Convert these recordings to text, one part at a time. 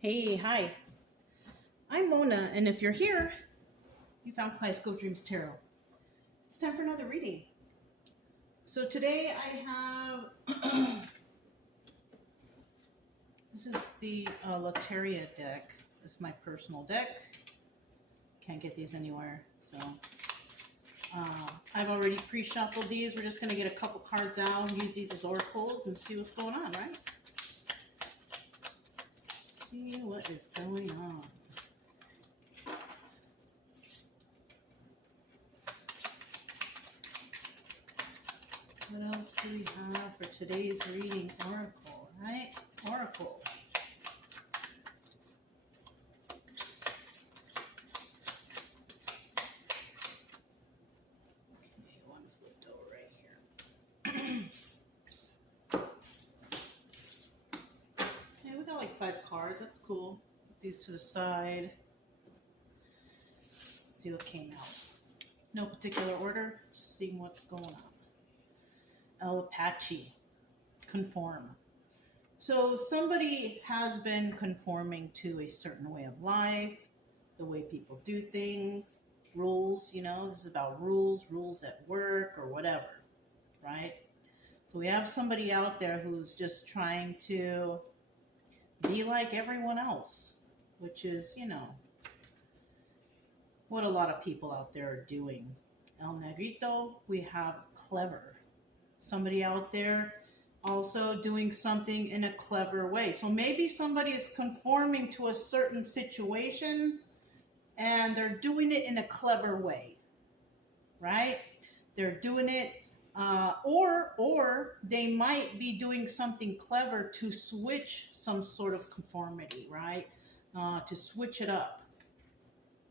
Hey, hi. I'm Mona, and if you're here, you found Kaleidoscope Dreams Tarot. It's time for another reading. So today I have this is the Loteria deck. This is my personal deck. Can't get these anywhere, so I've already pre-shuffled these. We're just going to get a couple cards out, use these as oracles, and see what's going on, right? See what is going on. What else do we have for today's reading? Oracle, right? Oracle. Okay, one flipped over right here. Yeah, we got like 5 cards. That's cool. Put these to the side. Let's see what came out. No particular order. Just seeing what's going on. El Apache. Conform. So somebody has been conforming to a certain way of life, the way people do things, rules, this is about rules at work or whatever, right? So we have somebody out there who's just trying to be like everyone else, which is, what a lot of people out there are doing. El Negrito, we have clever. Somebody out there also doing something in a clever way. So maybe somebody is conforming to a certain situation and they're doing it in a clever way, right? They're doing it, or they might be doing something clever to switch some sort of conformity, right? To switch it up.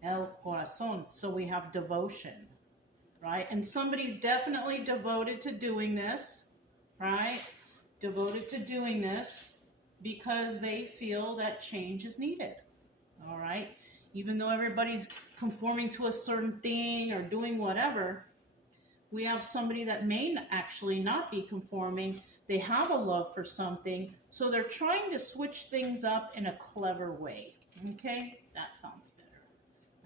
El Corazon. So we have devotion, right? And somebody's definitely devoted to doing this, right? Devoted to doing this because they feel that change is needed, all right? Even though everybody's conforming to a certain thing or doing whatever, we have somebody that may actually not be conforming. They have a love for something, so they're trying to switch things up in a clever way, okay? That sounds better.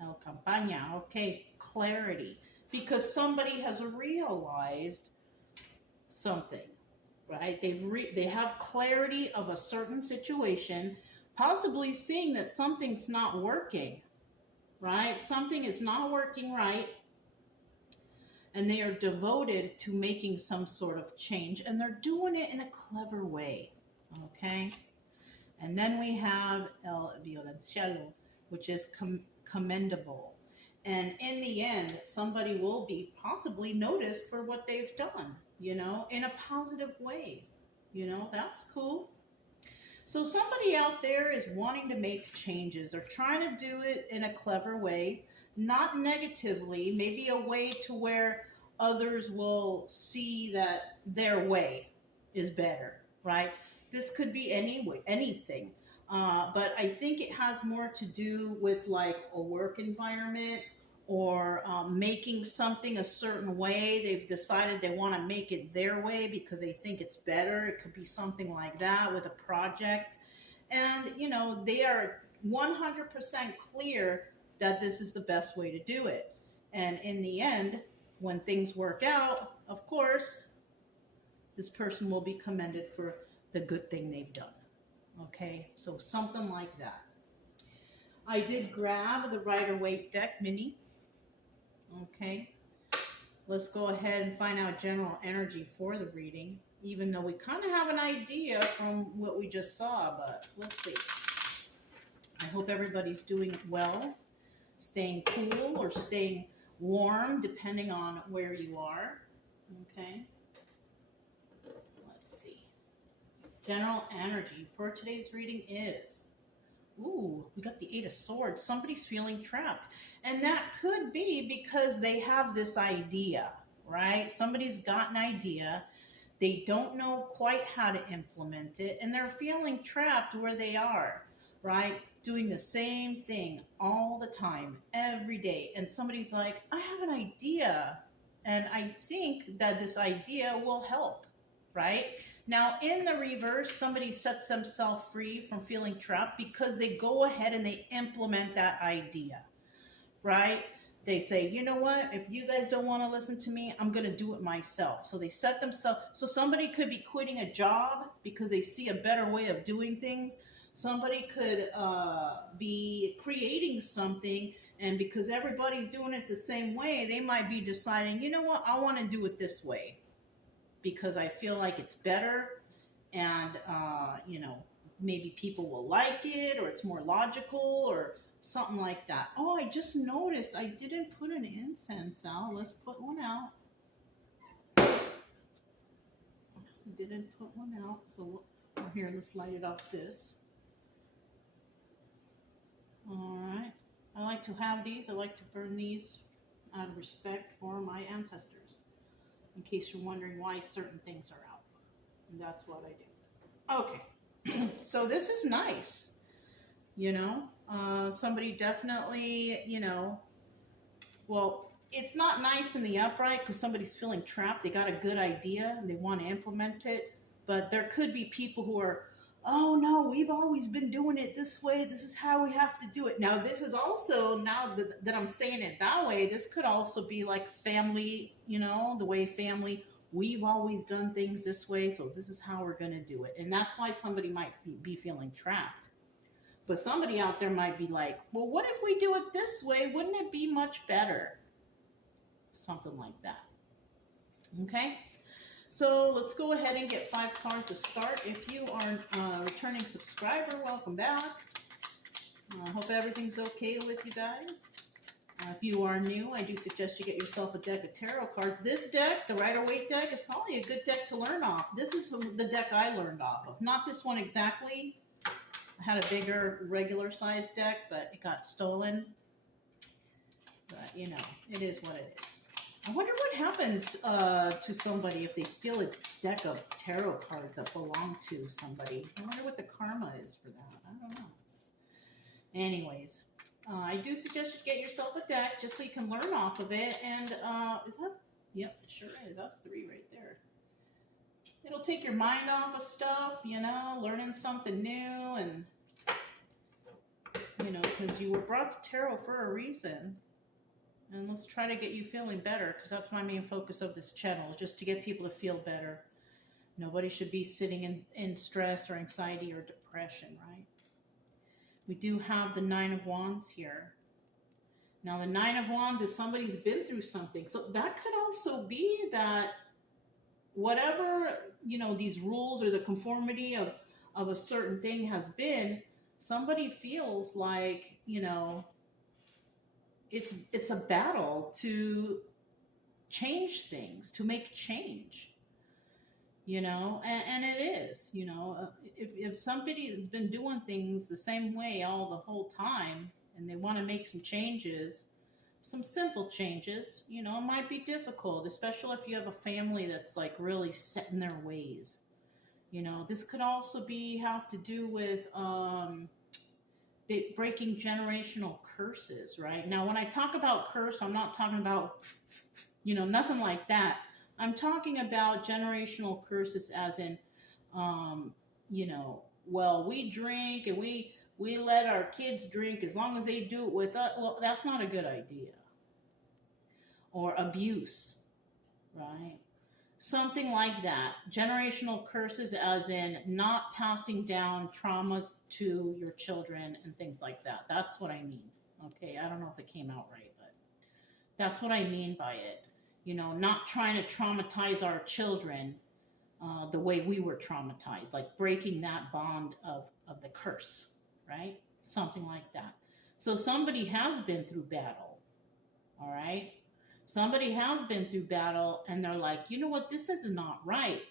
El Campaña, okay, clarity. Because somebody has realized something, right? They have clarity of a certain situation, possibly seeing that something's not working, right? Something is not working right, and they are devoted to making some sort of change, and they're doing it in a clever way, okay? And then we have El Violentialo, which is commendable. And in the end, somebody will be possibly noticed for what they've done, in a positive way. That's cool. So somebody out there is wanting to make changes or trying to do it in a clever way, not negatively, maybe a way to where others will see that their way is better, right? This could be anything. But I think it has more to do with like a work environment or making something a certain way. They've decided they want to make it their way because they think it's better. It could be something like that with a project. And, they are 100% clear that this is the best way to do it. And in the end, when things work out, of course, this person will be commended for the good thing they've done. Okay, so something like that. I did grab the Rider-Waite deck mini. Okay, let's go ahead and find out general energy for the reading, even though we kind of have an idea from what we just saw, but let's see. I hope everybody's doing well, staying cool or staying warm, depending on where you are. Okay, let's see. General energy for today's reading is, ooh, we got the 8 of Swords. Somebody's feeling trapped. And that could be because they have this idea, right? Somebody's got an idea. They don't know quite how to implement it. And they're feeling trapped where they are, right? Doing the same thing all the time, every day. And somebody's like, I have an idea. And I think that this idea will help, right? Now, in the reverse, somebody sets themselves free from feeling trapped because they go ahead and they implement that idea, right? They say, you know what? If you guys don't want to listen to me, I'm going to do it myself. So they set themselves. So somebody could be quitting a job because they see a better way of doing things. Somebody could be creating something, and because everybody's doing it the same way, they might be deciding, you know what? I want to do it this way because I feel like it's better, and maybe people will like it, or it's more logical, or something like that. Oh, I just noticed I didn't put an incense out. Let's put one out. I didn't put one out, so here, let's light it off this. All right. I like to have these. I like to burn these out of respect for my ancestors, in case you're wondering why certain things are out. And that's what I do. Okay. So this is nice. Somebody definitely, well, it's not nice in the upright because somebody's feeling trapped. They got a good idea and they want to implement it. But there could be people who are, oh no, we've always been doing it this way. This is how we have to do it. Now, this is also, now that I'm saying it that way, this could also be like family, the way family, we've always done things this way, so this is how we're going to do it. And that's why somebody might be feeling trapped. But somebody out there might be like, well, what if we do it this way? Wouldn't it be much better? Something like that. Okay? So let's go ahead and get 5 cards to start. If you are a returning subscriber, welcome back. I hope everything's okay with you guys. If you are new, I do suggest you get yourself a deck of tarot cards. This deck, the Rider-Waite deck, is probably a good deck to learn off. This is the deck I learned off of. Not this one exactly. I had a bigger, regular size deck, but it got stolen. But, it is what it is. I wonder what happens to somebody if they steal a deck of tarot cards that belong to somebody. I wonder what the karma is for that. I don't know. Anyways, I do suggest you get yourself a deck just so you can learn off of it. And is that? Yep, it sure is. That's 3 right there. It'll take your mind off of stuff, learning something new, and, because you were brought to tarot for a reason. And let's try to get you feeling better, because that's my main focus of this channel, just to get people to feel better. Nobody should be sitting in stress or anxiety or depression, right? We do have the 9 of Wands here. Now, the 9 of Wands is somebody's been through something. So that could also be that whatever, these rules or the conformity of a certain thing has been, somebody feels like, it's a battle to change things, to make change, and it is, if somebody has been doing things the same way all the whole time and they want to make some changes, some simple changes, it might be difficult, especially if you have a family that's like really set in their ways. This could also have to do with breaking generational curses, right? Now, when I talk about curse, I'm not talking about, nothing like that. I'm talking about generational curses as in, well, we drink and we let our kids drink as long as they do it with us. Well, that's not a good idea. Or abuse, right? Something like that. Generational curses as in not passing down traumas to your children and things like that. That's what I mean. Okay, I don't know if it came out right, but that's what I mean by it. Not trying to traumatize our children the way we were traumatized, like breaking that bond of the curse, right? Something like that. So somebody has been through battle, all right? Somebody has been through battle and they're like, you know what, this is not right.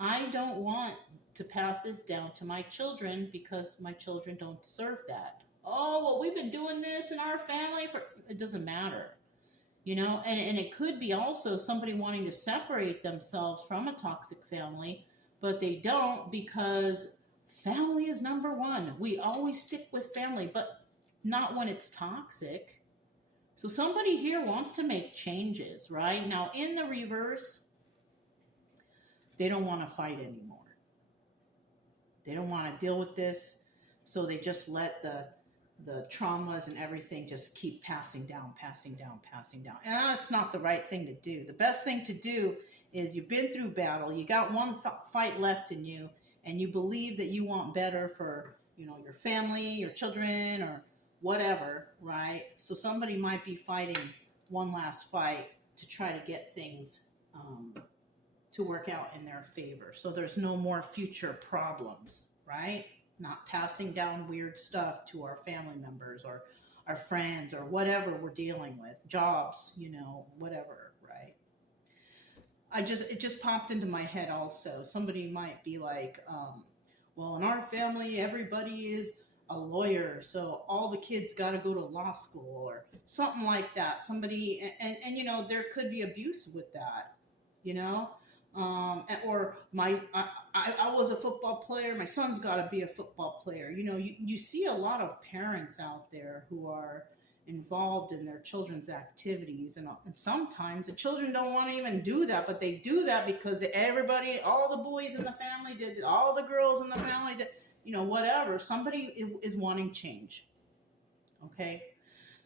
I don't want to pass this down to my children because my children don't deserve that. Oh, well, we've been doing this in our family it doesn't matter. And it could be also somebody wanting to separate themselves from a toxic family, but they don't because family is number one. We always stick with family, but not when it's toxic. So somebody here wants to make changes, right? Now, in the reverse, They don't want to fight anymore. They don't want to deal with this, so they just let the traumas and everything just keep passing down, passing down, passing down. And that's not the right thing to do. The best thing to do is you've been through battle, you got one fight left in you, and you believe that you want better for, you know, your family, your children, or whatever, right? So somebody might be fighting one last fight to try to get things to work out in their favor. So there's no more future problems, right? Not passing down weird stuff to our family members or our friends or whatever we're dealing with, jobs, you know, whatever, right? It just popped into my head also. Somebody might be like, well, in our family, everybody is a lawyer, so all the kids got to go to law school or something like that. Somebody, and you know, there could be abuse with that, you know? Or I was a football player, my son's got to be a football player. You know, you see a lot of parents out there who are involved in their children's activities, and sometimes the children don't want to even do that, but they do that because everybody, all the boys in the family did, all the girls in the family did, you know, whatever. Somebody is wanting change, okay?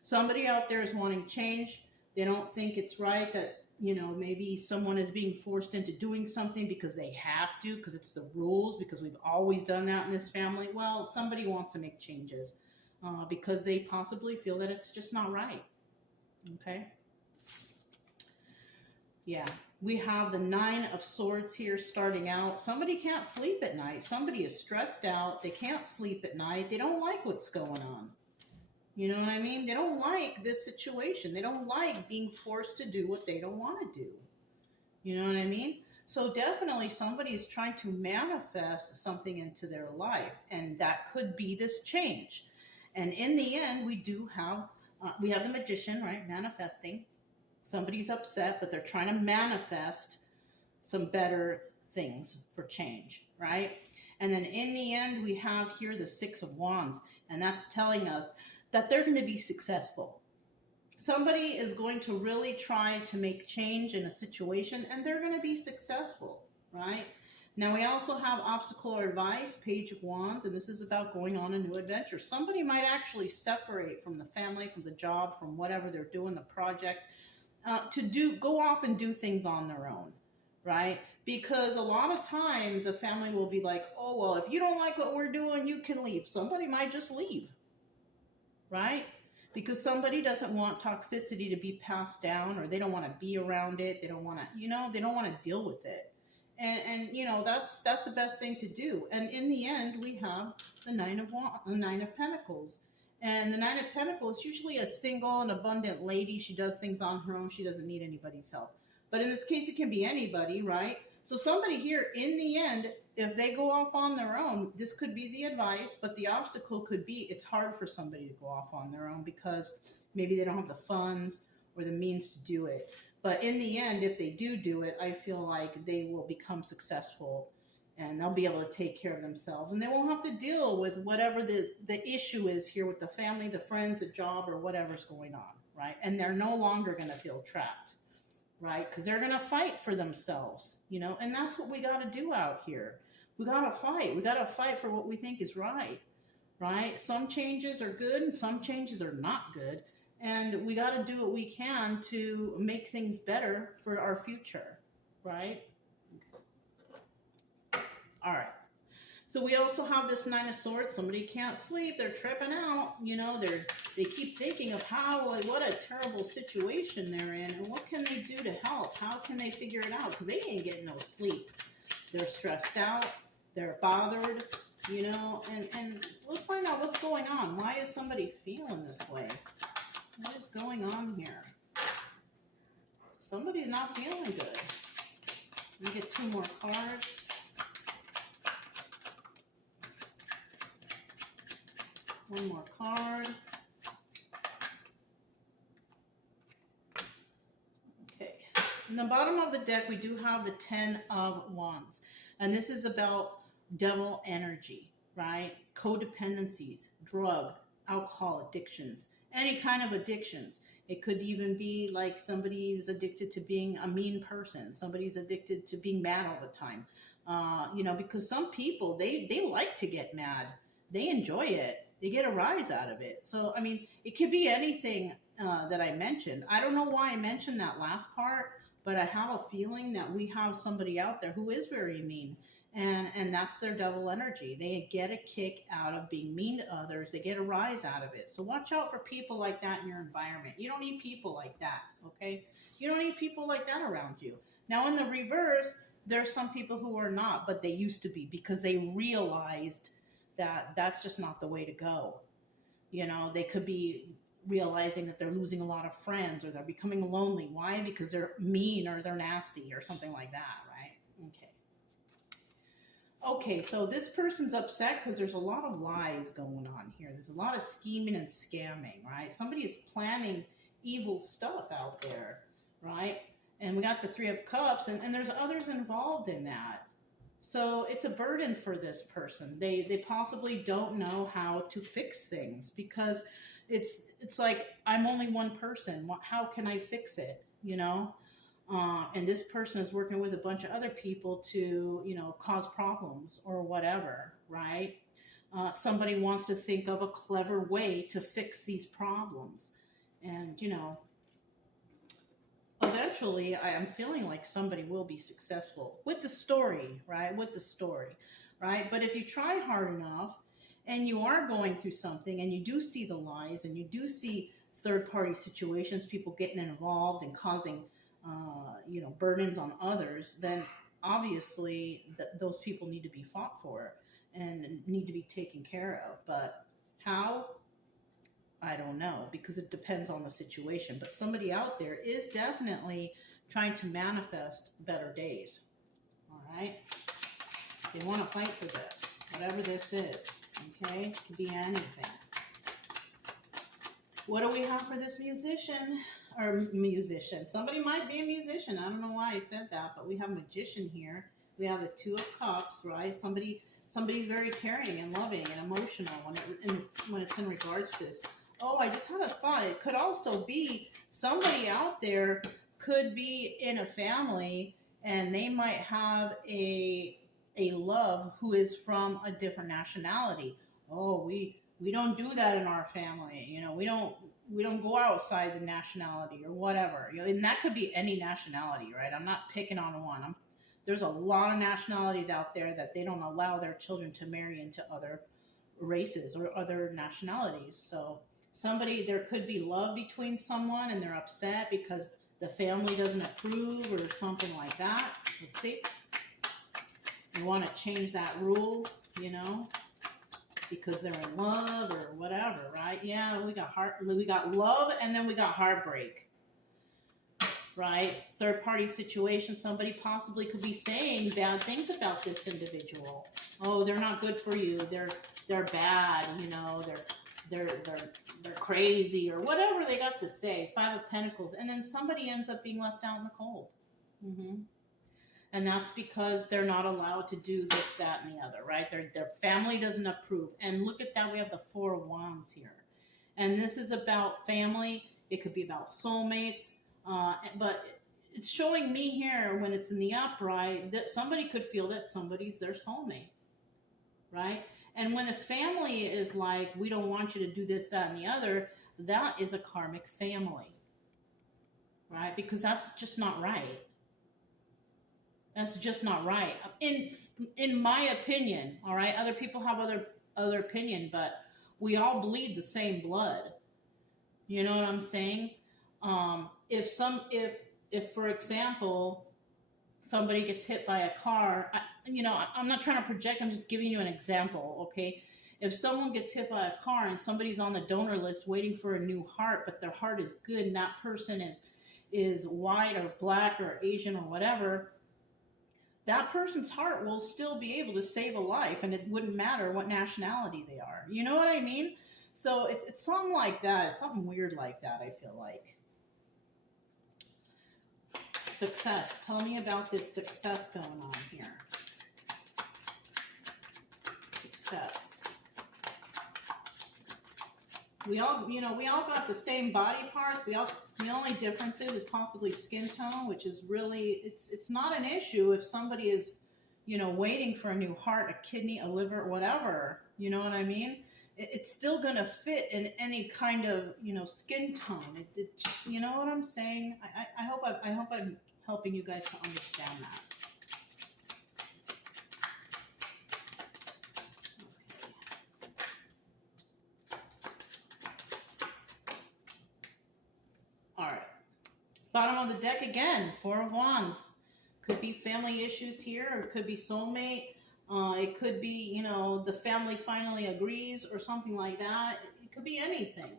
Somebody out there is wanting change. They don't think it's right that, you know, maybe someone is being forced into doing something because they have to, because it's the rules, because we've always done that in this family. Well, somebody wants to make changes because they possibly feel that it's just not right. Okay? Yeah. We have the 9 of Swords here starting out. Somebody can't sleep at night. Somebody is stressed out. They can't sleep at night. They don't like what's going on. You know what I mean? They don't like this situation. They don't like being forced to do what they don't want to do. You know what I mean? So definitely somebody is trying to manifest something into their life, and that could be this change. And in the end, we do have, we have the Magician, right? Manifesting. Somebody's upset, but they're trying to manifest some better things for change, right? And then in the end, we have here the 6 of Wands, and that's telling us that they're going to be successful. Somebody is going to really try to make change in a situation, and they're going to be successful, right? Now, we also have obstacle or advice, Page of Wands, and this is about going on a new adventure. Somebody might actually separate from the family, from the job, from whatever they're doing, the project, go off and do things on their own, right? Because a lot of times a family will be like, oh, well, if you don't like what we're doing, you can leave. Somebody might just leave. Right? Because somebody doesn't want toxicity to be passed down, or they don't want to be around it. They don't want to, you know, they don't want to deal with it. And you know, that's the best thing to do. And in the end, we have the 9 of Pentacles. And the 9 of Pentacles is usually a single and abundant lady. She does things on her own. She doesn't need anybody's help. But in this case, it can be anybody, right? So somebody here, in the end, if they go off on their own, this could be the advice, but the obstacle could be it's hard for somebody to go off on their own because maybe they don't have the funds or the means to do it. But in the end, if they do it, I feel like they will become successful and they'll be able to take care of themselves. And they won't have to deal with whatever the issue is here with the family, the friends, the job, or whatever's going on, right? And they're no longer going to feel trapped, right? Because they're going to fight for themselves, you know? And that's what we got to do out here. We got to fight. We got to fight for what we think is right, right? Some changes are good and some changes are not good. And we got to do what we can to make things better for our future, right? Okay. All right. So we also have this 9 of Swords. Somebody can't sleep. They're tripping out. You know, they keep thinking of what a terrible situation they're in and what can they do to help? How can they figure it out? Because they ain't getting no sleep. They're stressed out. They're bothered, you know, and let's find out what's going on. Why is somebody feeling this way? What is going on here? Somebody's not feeling good. Let me get 2 more cards. One more card. Okay. In the bottom of the deck, we do have the 10 of Wands. And this is about devil energy, right? Codependencies, drug, alcohol addictions, any kind of addictions. It could even be like somebody's addicted to being a mean person. Somebody's addicted to being mad all the time. You know, because some people, they like to get mad. They enjoy it. They get a rise out of it. So, I mean, it could be anything that I mentioned. I don't know why I mentioned that last part, but I have a feeling that we have somebody out there who is very mean. And that's their devil energy. They get a kick out of being mean to others. They get a rise out of it. So watch out for people like that in your environment. You don't need people like that, okay? You don't need people like that around you. Now, in the reverse, there's some people who are not, but they used to be because they realized that that's just not the way to go. You know, they could be realizing that they're losing a lot of friends or they're becoming lonely. Why? Because they're mean or they're nasty or something like that, right? Okay. Okay, so this person's upset because there's a lot of lies going on here. There's a lot of scheming and scamming, right? Somebody is planning evil stuff out there, right? And we got the Three of Cups, and there's others involved in that. So it's a burden for this person. They possibly don't know how to fix things because it's like, I'm only one person. How can I fix it, you know? And this person is working with a bunch of other people to, you know, cause problems or whatever, right? Somebody wants to think of a clever way to fix these problems. And, you know, eventually I am feeling like somebody will be successful with the story, right? With the story, right? But if you try hard enough and you are going through something and you do see the lies and you do see third-party situations, people getting involved and causing you know, burdens on others, then obviously those people need to be fought for and need to be taken care of. But how? I don't know, because it depends on the situation. But somebody out there is definitely trying to manifest better days. All right? They want to fight for this, whatever this is. Okay? It could be anything. What do we have for this musician? Or musician. Somebody might be a musician. I don't know why I said that, but we have magician here. We have the Two of Cups, right? Somebody's very caring and loving and emotional when it's in regards to this. Oh, I just had a thought. It could also be somebody out there could be in a family and they might have a love who is from a different nationality. Oh, we don't do that in our family. You know, we don't go outside the nationality or whatever. You know, and that could be any nationality, right? I'm not picking on one. There's a lot of nationalities out there that they don't allow their children to marry into other races or other nationalities. So there could be love between someone and they're upset because the family doesn't approve or something like that. Let's see. They want to change that rule, you know, because they're in love or whatever, right? Yeah, we got love and then we got heartbreak, right? Third party situation, somebody possibly could be saying bad things about this individual. Oh, they're not good for you. They're bad, you know, they're crazy or whatever they got to say. Five of Pentacles, and then somebody ends up being left out in the cold. And that's because they're not allowed to do this, that, and the other, right? Their family doesn't approve. And look at that, we have the Four of Wands here. And this is about family. It could be about soulmates. But it's showing me here when it's in the upright that somebody could feel that somebody's their soulmate, right? And when the family is like, we don't want you to do this, that, and the other, that is a karmic family, right? Because that's just not right. That's just not right. In my opinion, all right? Other people have other opinion, but we all bleed the same blood. You know what I'm saying? If for example, somebody gets hit by a car, I'm not trying to project, I'm just giving you an example, okay? If someone gets hit by a car and somebody's on the donor list waiting for a new heart, but their heart is good and that person is white or black or Asian or whatever, that person's heart will still be able to save a life, and it wouldn't matter what nationality they are. You know what I mean? So it's something like that. It's something weird like that, I feel like. Success. Tell me about this success going on here. Success. We all, we all got the same body parts. The only difference is possibly skin tone, which is really, it's not an issue if somebody is, waiting for a new heart, a kidney, a liver, whatever. You know what I mean? It's still going to fit in any kind of, skin tone. You know what I'm saying? I hope I'm helping you guys to understand that. All right. Bottom of the deck again, Four of Wands. Could be family issues here, or it could be soulmate. It could be, the family finally agrees or something like that. It could be anything.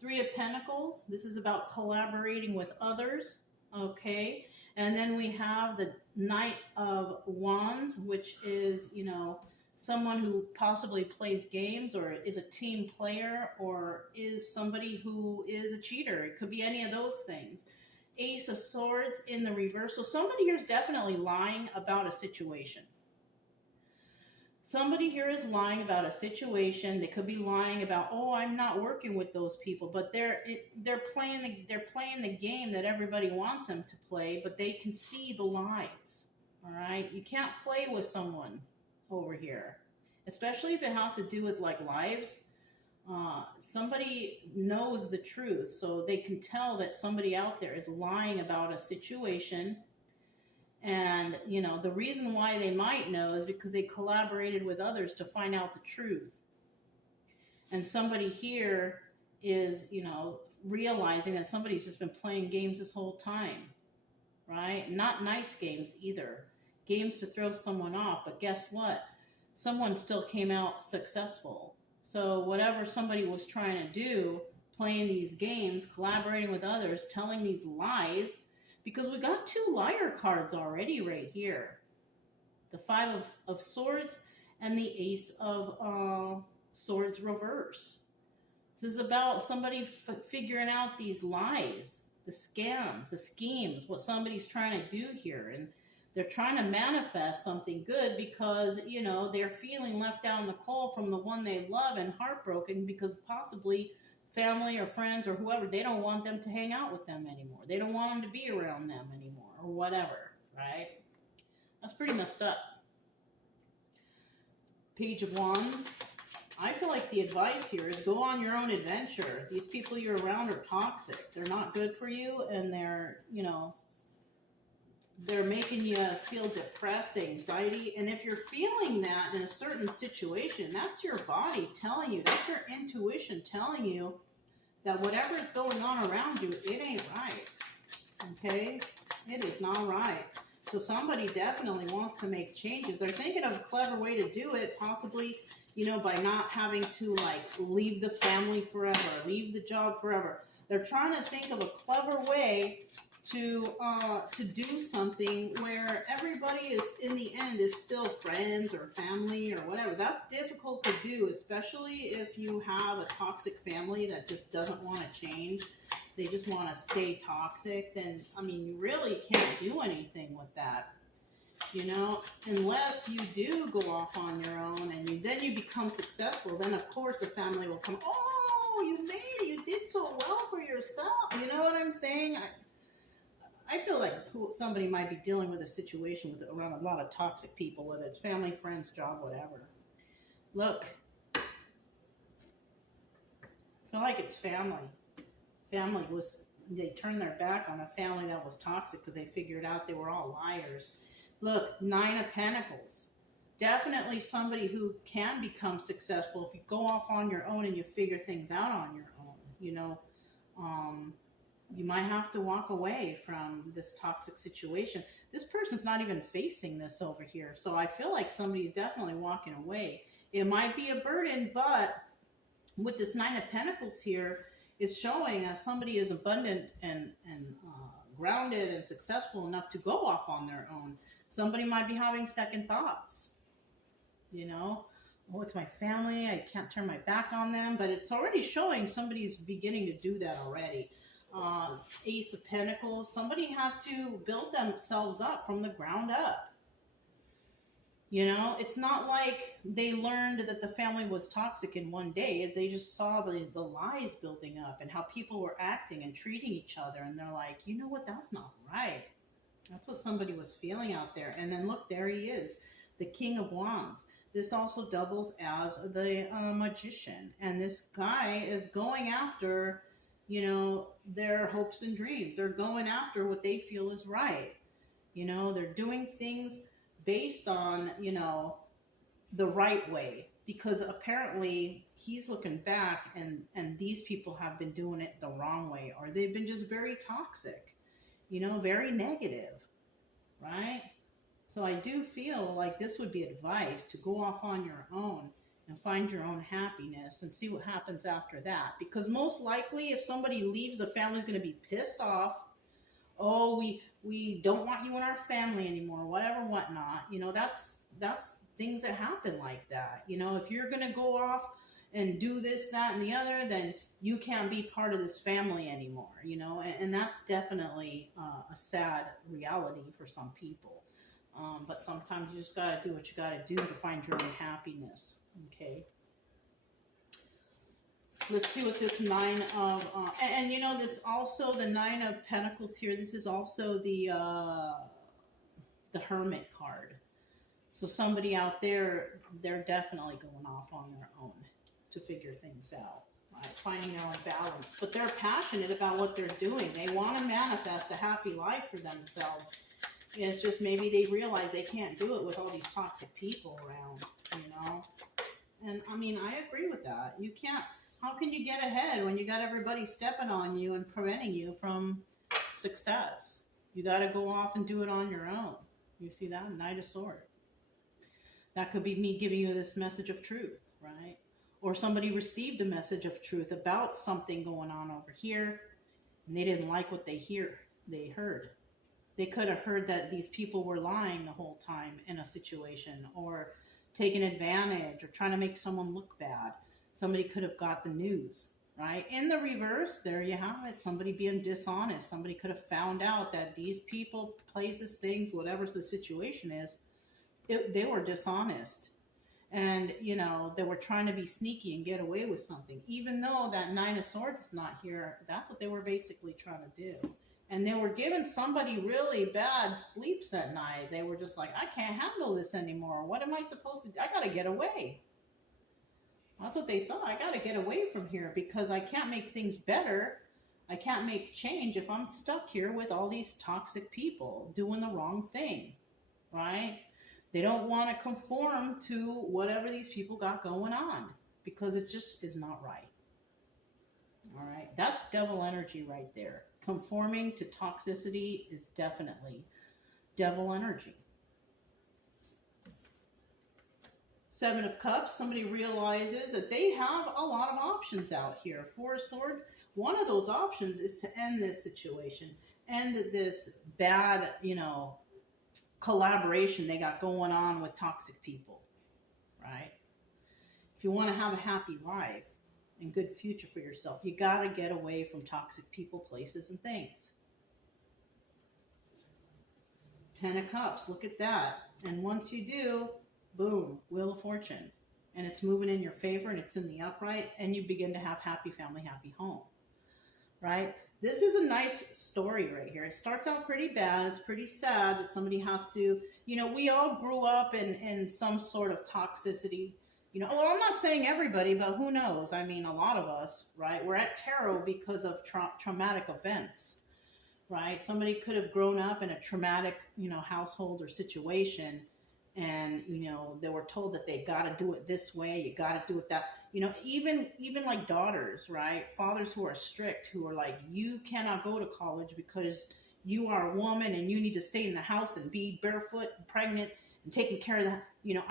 Three of Pentacles. This is about collaborating with others. Okay. And then we have the Knight of Wands, which is, someone who possibly plays games or is a team player or is somebody who is a cheater. It could be any of those things. Ace of Swords in the reverse. So somebody here is definitely lying about a situation. Somebody here is lying about a situation. They could be lying about, oh, I'm not working with those people, but they're playing the game that everybody wants them to play, but they can see the lies. All right, you can't play with someone over here, especially if it has to do with like lives. Somebody knows the truth, so they can tell that somebody out there is lying about a situation. And, the reason why they might know is because they collaborated with others to find out the truth. And somebody here is, realizing that somebody's just been playing games this whole time, right? Not nice games either. Games to throw someone off, but guess what? Someone still came out successful. So whatever somebody was trying to do, playing these games, collaborating with others, telling these lies, because we got two liar cards already right here. The Five of Swords and the Ace of Swords reverse. This is about somebody figuring out these lies, the scams, the schemes, what somebody's trying to do here. And they're trying to manifest something good because, they're feeling left out in the cold from the one they love and heartbroken because possibly family or friends or whoever, they don't want them to hang out with them anymore. They don't want them to be around them anymore or whatever, right? That's pretty messed up. Page of Wands. I feel like the advice here is go on your own adventure. These people you're around are toxic. They're not good for you, and they're making you feel depressed, anxiety. And if you're feeling that in a certain situation, that's your body telling you, that's your intuition telling you that whatever is going on around you, it ain't right. Okay? It is not right. So somebody definitely wants to make changes. They're thinking of a clever way to do it, possibly, by not having to leave the family forever, leave the job forever. They're trying to think of a clever way to do something where everybody is, in the end, is still friends or family or whatever. That's difficult to do, especially if you have a toxic family that just doesn't want to change. They just want to stay toxic. Then, you really can't do anything with that, unless you do go off on your own and then you become successful. Then, of course, the family will come, oh, you made it. You did so well for yourself. You know what I'm saying? I feel like somebody might be dealing with a situation around a lot of toxic people, whether it's family, friends, job, whatever. Look, I feel like it's family. They turned their back on a family that was toxic because they figured out they were all liars. Look, Nine of Pentacles. Definitely somebody who can become successful if you go off on your own and you figure things out on your own, you might have to walk away from this toxic situation. This person's not even facing this over here. So I feel like somebody's definitely walking away. It might be a burden, but with this Nine of Pentacles here, it's showing that somebody is abundant and grounded and successful enough to go off on their own. Somebody might be having second thoughts. Oh, it's my family. I can't turn my back on them. But it's already showing somebody's beginning to do that already. Ace of Pentacles. Somebody had to build themselves up from the ground up. You know, it's not like they learned that the family was toxic in one day. They just saw the lies building up and how people were acting and treating each other. And they're like, you know what? That's not right. That's what somebody was feeling out there. And then look, there he is, the King of Wands. This also doubles as the magician. And this guy is going after, you know, their hopes and dreams. They're going after what they feel is right. You know, they're doing things based on, you know, the right way, because apparently he's looking back and these people have been doing it the wrong way, or they've been just very toxic, you know, very negative, right? So I do feel like this would be advice to go off on your own and find your own happiness and see what happens after that, because most likely if somebody leaves, the family's going to be pissed off. Oh, we don't want you in our family anymore, whatever, whatnot. You know, that's things that happen like that. You know, if you're gonna go off and do this, that, and the other, then you can't be part of this family anymore. You know, and that's definitely a sad reality for some people. But sometimes you just gotta do what you gotta do to find your own happiness. Okay. Let's see what this nine of, and you know, this also the Nine of Pentacles here. This is also the Hermit card. So somebody out there, they're definitely going off on their own to figure things out, right? Finding their own balance. But they're passionate about what they're doing. They want to manifest a happy life for themselves. It's just maybe they realize they can't do it with all these toxic people around, you know? And I mean, I agree with that. You can't. How can you get ahead when you got everybody stepping on you and preventing you from success? You got to go off and do it on your own. You see that? Knight of Swords. That could be me giving you this message of truth, right? Or somebody received a message of truth about something going on over here, and they didn't like what they heard. They could have heard that these people were lying the whole time in a situation, or taking advantage, or trying to make someone look bad. Somebody could have got the news, right? In the reverse, there you have it. Somebody being dishonest. Somebody could have found out that these people, places, things, whatever the situation is, they were dishonest. And, you know, they were trying to be sneaky and get away with something. Even though that Nine of Swords is not here, that's what they were basically trying to do. And they were giving somebody really bad sleeps at night. They were just like, I can't handle this anymore. What am I supposed to do? I got to get away. That's what they thought. I got to get away from here because I can't make things better. I can't make change if I'm stuck here with all these toxic people doing the wrong thing, right? They don't want to conform to whatever these people got going on because it just is not right. All right. That's devil energy right there. Conforming to toxicity is definitely devil energy. Seven of Cups, somebody realizes that they have a lot of options out here. Four of Swords, one of those options is to end this situation, end this bad, you know, collaboration they got going on with toxic people, right? If you want to have a happy life and good future for yourself, you got to get away from toxic people, places, and things. Ten of Cups, look at that. And once you do, boom, Wheel of Fortune. And it's moving in your favor and it's in the upright and you begin to have happy family, happy home, right? This is a nice story right here. It starts out pretty bad. It's pretty sad that somebody has to, you know, we all grew up in some sort of toxicity. You know, well, I'm not saying everybody, but who knows? I mean, a lot of us, right? We're at tarot because of traumatic events, right? Somebody could have grown up in a traumatic, you know, household or situation. And, you know, they were told that they got to do it this way. You got to do it that, you know, even like daughters, right? Fathers who are strict, who are like, you cannot go to college because you are a woman and you need to stay in the house and be barefoot and pregnant and taking care of that. You know,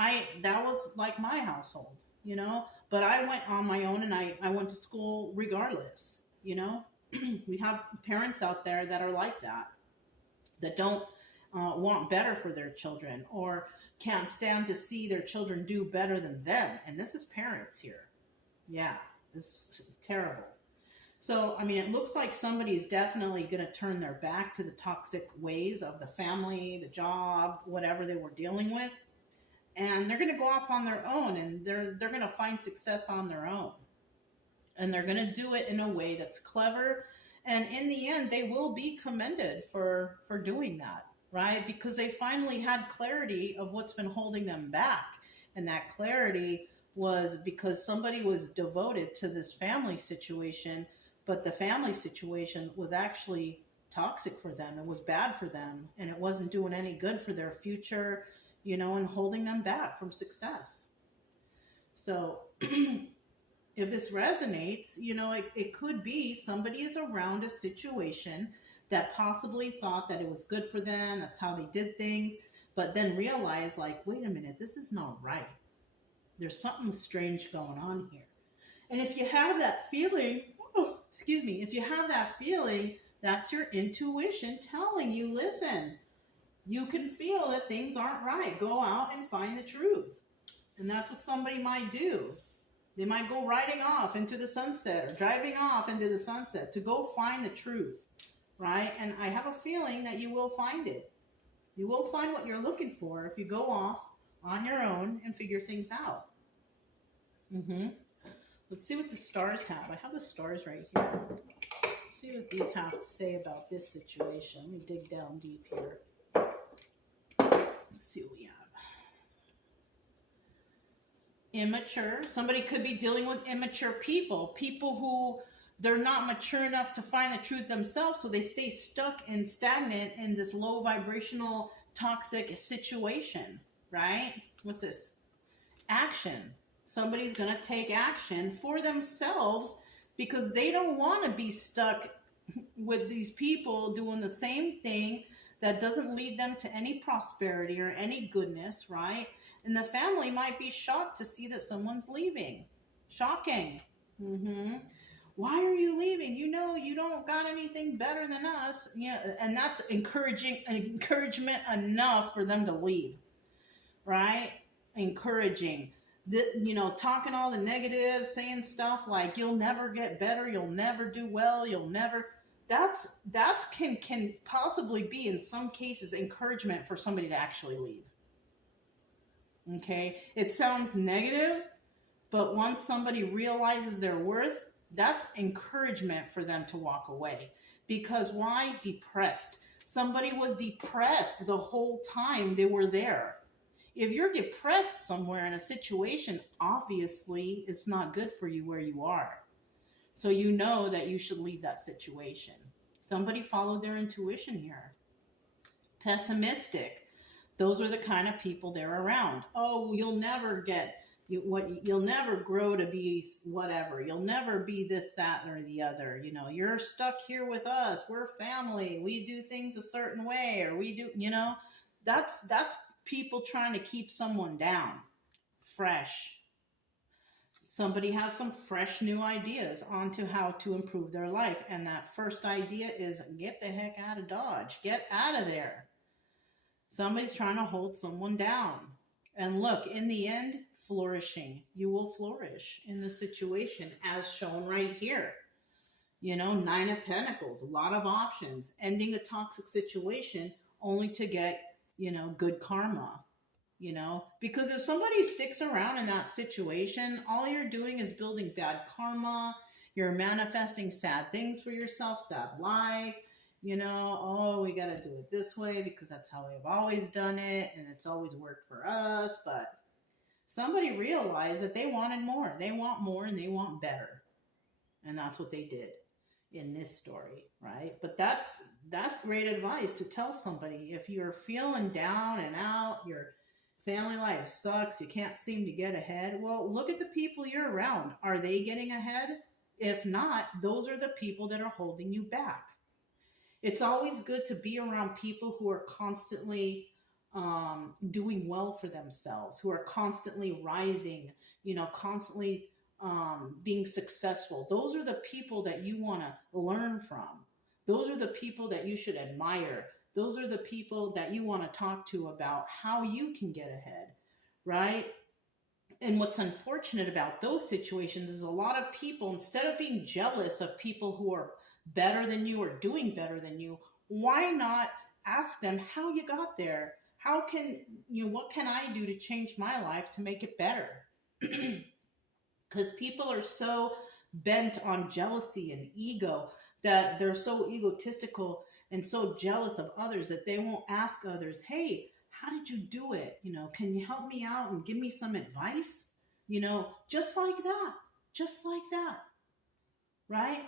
that was like my household, you know, but I went on my own and I went to school regardless, you know. We have parents out there that are like that don't want better for their children or can't stand to see their children do better than them. And this is parents here. Yeah, this is terrible. So, I mean, it looks like somebody is definitely going to turn their back to the toxic ways of the family, the job, whatever they were dealing with. and they're going to go off on their own, and they're going to find success on their own, and they're going to do it in a way that's clever, and in the end they will be commended for doing that, right? Because they finally had clarity of what's been holding them back, and that clarity was because somebody was devoted to this family situation, but the family situation was actually toxic for them. It was bad for them, and it wasn't doing any good for their future, and holding them back from success. So if this resonates, it could be somebody is around a situation that possibly thought that it was good for them, that's how they did things, but then realized, like, wait a minute, this is not right. There's something strange going on here. And if you have that feeling, if you have that feeling, that's your intuition telling you, listen, you can feel that things aren't right. Go out and find the truth. And that's what somebody might do. They might go riding off into the sunset or driving off into the sunset to go find the truth, right? And I have a feeling that you will find it. You will find what you're looking for if you go off on your own and figure things out. Let's see what the stars have. I have the stars right here. Let's see what these have to say about this situation. Let me dig down deep here. Let's see what we have. Immature. Somebody could be dealing with immature people. People who they're not mature enough to find the truth themselves, so they stay stuck and stagnant in this low vibrational toxic situation, right? What's this? Action. Somebody's going to take action for themselves because they don't want to be stuck with these people doing the same thing that doesn't lead them to any prosperity or any goodness, right? And the family might be shocked to see that someone's leaving. Shocking. Why are you leaving? You don't got anything better than us. Yeah, and that's encouragement enough for them to leave, right? Encouraging. Talking all the negatives, saying stuff like you'll never get better, you'll never do well, that's can possibly be in some cases encouragement for somebody to actually leave. Okay, it sounds negative, but once somebody realizes their worth, that's encouragement for them to walk away. Because why? Depressed. Somebody was depressed the whole time they were there. If you're depressed somewhere in a situation, obviously it's not good for you where you are. So you know that you should leave that situation. Somebody followed their intuition here. Pessimistic. Those are the kind of people they're around. Oh, you'll never grow to be whatever. You'll never be this, that, or the other. You're stuck here with us. We're family. We do things a certain way, or we do, that's people trying to keep someone down. Fresh. Somebody has some fresh new ideas onto how to improve their life. And that first idea is get the heck out of Dodge. Get out of there. Somebody's trying to hold someone down. And look, in the end, flourishing. You will flourish in the situation as shown right here. 9 of Pentacles, a lot of options. Ending a toxic situation only to get good karma, because if somebody sticks around in that situation, all you're doing is building bad karma. You're manifesting sad things for yourself, sad life, oh, we got to do it this way because that's how we've always done it. And it's always worked for us. But somebody realized that they wanted more. They want more and they want better. And that's what they did in this story, right? But that's great advice to tell somebody. If you're feeling down and out, your family life sucks, you can't seem to get ahead, well, look at the people you're around. Are they getting ahead? If not, those are the people that are holding you back. It's always good to be around people who are constantly doing well for themselves, who are constantly rising, constantly being successful. Those are the people that you want to learn from. Those are the people that you should admire. Those are the people that you want to talk to about how you can get ahead, right? And what's unfortunate about those situations is a lot of people, instead of being jealous of people who are better than you or doing better than you, why not ask them how you got there? How can, what can I do to change my life to make it better? Because people are so bent on jealousy and ego that they're so egotistical and so jealous of others that they won't ask others, hey, how did you do it? Can you help me out and give me some advice? Just like that. Just like that. Right?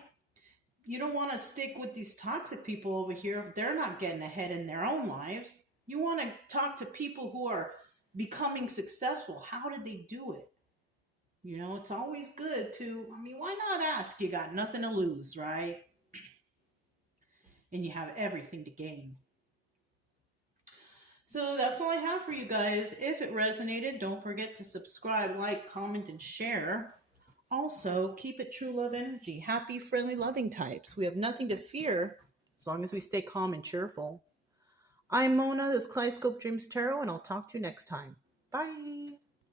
You don't want to stick with these toxic people over here if they're not getting ahead in their own lives. You want to talk to people who are becoming successful. How did they do it? It's always good to, why not ask? You got nothing to lose, right? And you have everything to gain. So that's all I have for you guys. If it resonated, don't forget to subscribe, like, comment, and share. Also, keep it true love energy. Happy, friendly, loving types. We have nothing to fear as long as we stay calm and cheerful. I'm Mona, this is Kaleidoscope Dreams Tarot, and I'll talk to you next time. Bye.